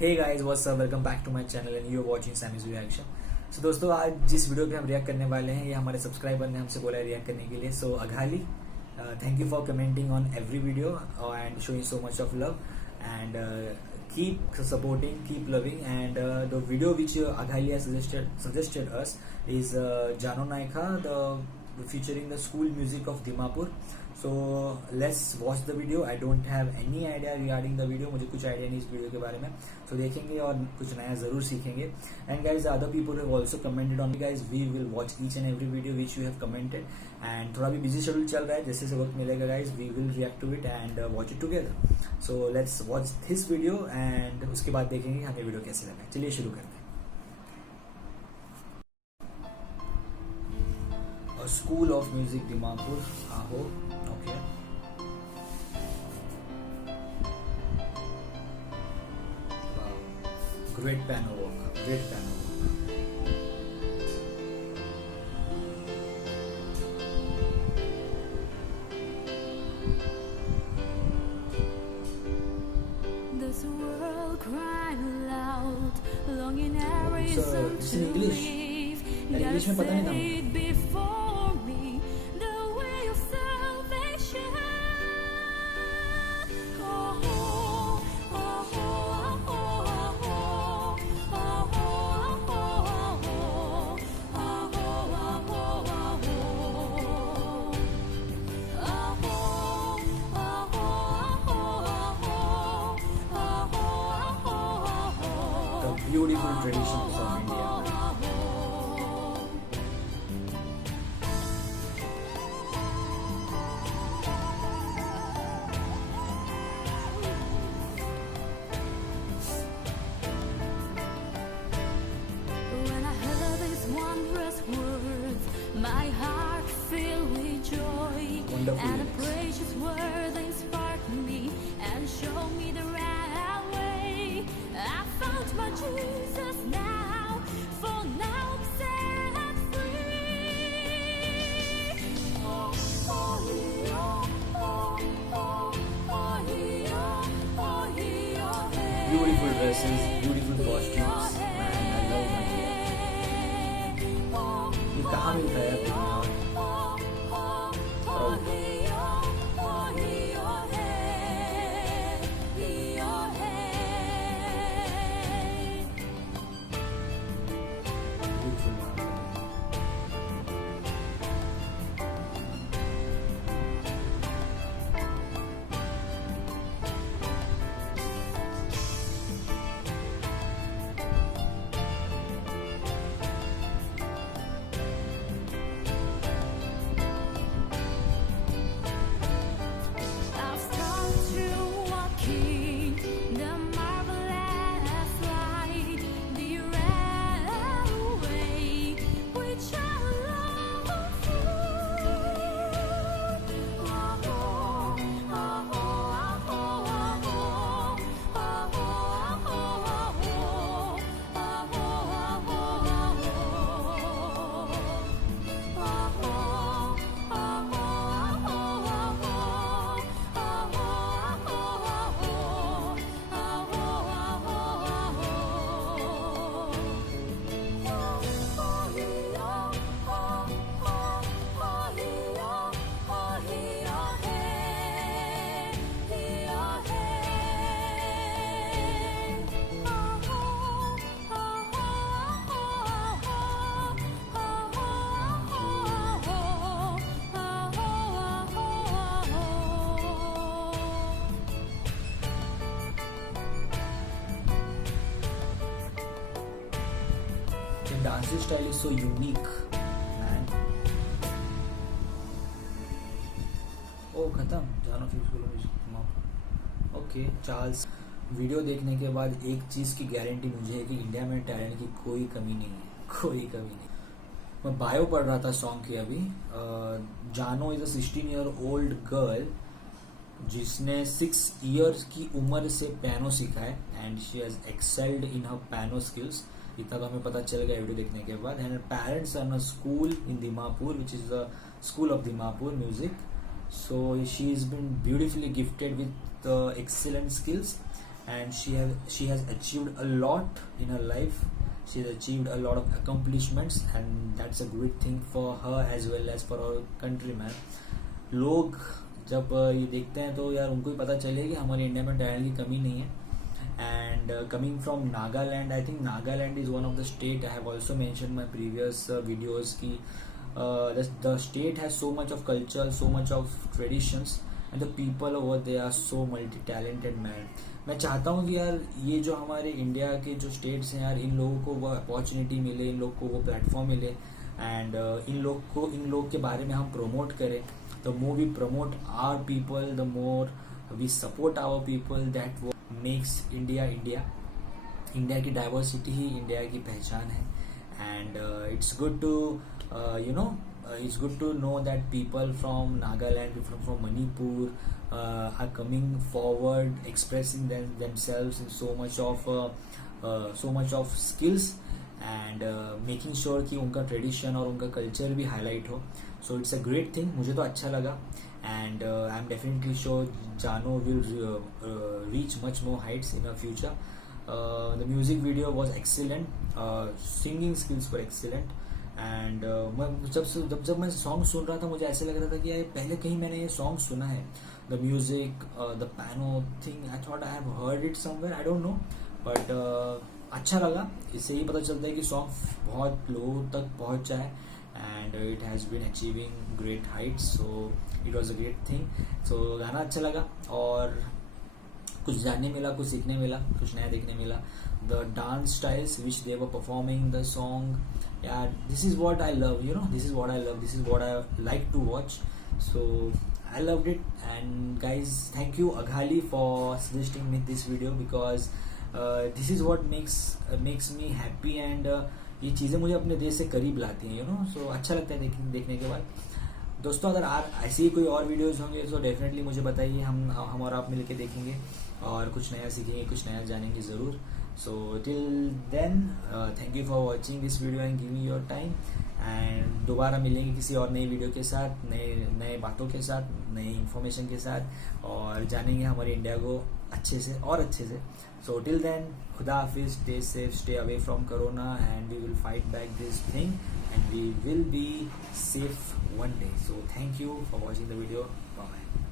Hey guys what's up, welcome back to my channel and you are watching Sammy's reaction. So दोस्तों, आज जिस video पे हम react करने वाले हैं ये हमारे सब्सक्राइबर ने हमसे बोला है रिएक्ट करने के लिए। सो अघाली, thank you for commenting on every video and showing so much of love and keep supporting, keep loving, and the video which Aghali has suggested us is Jano Naika, the featuring the school music of Dimapur. So let's watch the video. I don't have any idea regarding the video. मुझे कुछ idea नहीं इस video के बारे में, so देखेंगे और कुछ नया जरूर सीखेंगे. And guys, the other people have also commented on. Guys, we will watch each and every video which you have commented. And थोड़ा भी busy schedule चल रहा है, जैसे से वक्त मिलेगा guys, we will react to it and watch it together. So let's watch this video and उसके बाद देखेंगे हमें वीडियो कैसे लगा. चलिए शुरू करते हैं. A School of Music Dimapur, आहो, okay. Wow. Great piano work, great piano work. This world crying loud, longing every It's soul in to English. leave. English में पता नहीं था Said before me the way of salvation. Oh, oh, oh, oh, oh, oh, oh, oh, The beautiful traditions of India. When I heard these wondrous words, my heart filled with joy. Wonderful And a lyrics. precious word that inspired me and showed me the right way. I found my Jesus now, for now I'm set free. Oh, oh, oh, oh, oh, oh, oh, oh, Beautiful dresses, beautiful costumes. Man, I love my India. ये कहाँ मिलता है यार? I've started to walk in the marvelous light, the railway which I long for. The dancing style is so unique, man. ओ खत्म, जानो फिर school में okay Charles. Video देखने के बाद एक चीज की गारंटी मुझे है कि इंडिया में टैलेंट की कोई कमी नहीं है, कोई कमी नहीं. मैं बायो पढ़ रहा था सॉन्ग की अभी. जानो is a 16-year old girl जिसने 6 years की उम्र से पियानो सीखा है and she has excelled in her piano skills. इतना तो हमें पता चल गया वीडियो देखने के बाद. And parents are a school in Dimapur which is the school of Dimapur music. So she has been beautifully gifted with excellent skills and she has achieved a lot in her life. She has achieved a lot of accomplishments, and that's a great thing for her as well as for our country, man. लोग जब ये देखते हैं तो यार उनको भी पता चले कि हमारे इंडिया में टैलेंट की कमी नहीं है. And coming from Nagaland, I think Nagaland is one of the state. I have also mentioned my previous videos ki the state has so much of culture, so much of traditions, and the people over there are so multi-talented, man. मैं चाहता हूँ कि यार ये जो हमारे India के जो स्टेट्स हैं यार, इन लोगों को वो अपॉर्चुनिटी मिले, इन लोग को वो प्लेटफॉर्म मिले, एंड इन लोग के बारे में हम प्रमोट करें. The more we promote our people, the more we support our people, that makes India India. India की डाइवर्सिटी ही इंडिया की पहचान है. And it's good to it's good to know that people from Nagaland, from Manipur are coming forward, expressing themselves in so much of skills, and making sure कि उनका tradition और उनका culture भी highlight हो. So it's a great thing. मुझे तो अच्छा लगा, and I'm definitely sure Jano will reach much more heights in the future. The music video was excellent, singing skills were excellent, and जब मैं सॉन्ग सुन रहा था मुझे ऐसे लग रहा था कि यार पहले कहीं मैंने ये सॉन्ग सुना है. The music, the piano thing, I thought I have heard it somewhere, I don't know, but अच्छा लगा. इससे ही पता चलता है कि सॉन्ग बहुत लोगों तक पहुंचा है, and it has been achieving great heights, so it was a great thing. So गाना अच्छा लगा और कुछ जानने मिला, कुछ सीखने मिला, कुछ नया देखने मिला. The dance styles which they were performing, the song, yeah, this is what I love, this is what I love, this is what I like to watch. So I loved it. And guys, thank you Aghali for suggesting me this video, because this is what makes me happy, and ये चीज़ें मुझे अपने देश से करीब लाती हैं, सो अच्छा लगता है देखने के बाद. दोस्तों, अगर ऐसे ही कोई और वीडियोस होंगे तो डेफिनेटली मुझे बताइए. हम और आप मिलके देखेंगे और कुछ नया सीखेंगे, कुछ नया जानेंगे ज़रूर. So till then, thank you for watching this video and giving your time. And दोबारा मिलेंगे किसी और नई वीडियो के साथ, नए बातों के साथ, नई इन्फॉर्मेशन के साथ, और जानेंगे हमारे इंडिया को अच्छे से और अच्छे से. So till then, Khuda Hafiz, stay safe, stay away from Corona, and we will fight back this thing, and we will be safe one day. So thank you for watching the video. Bye.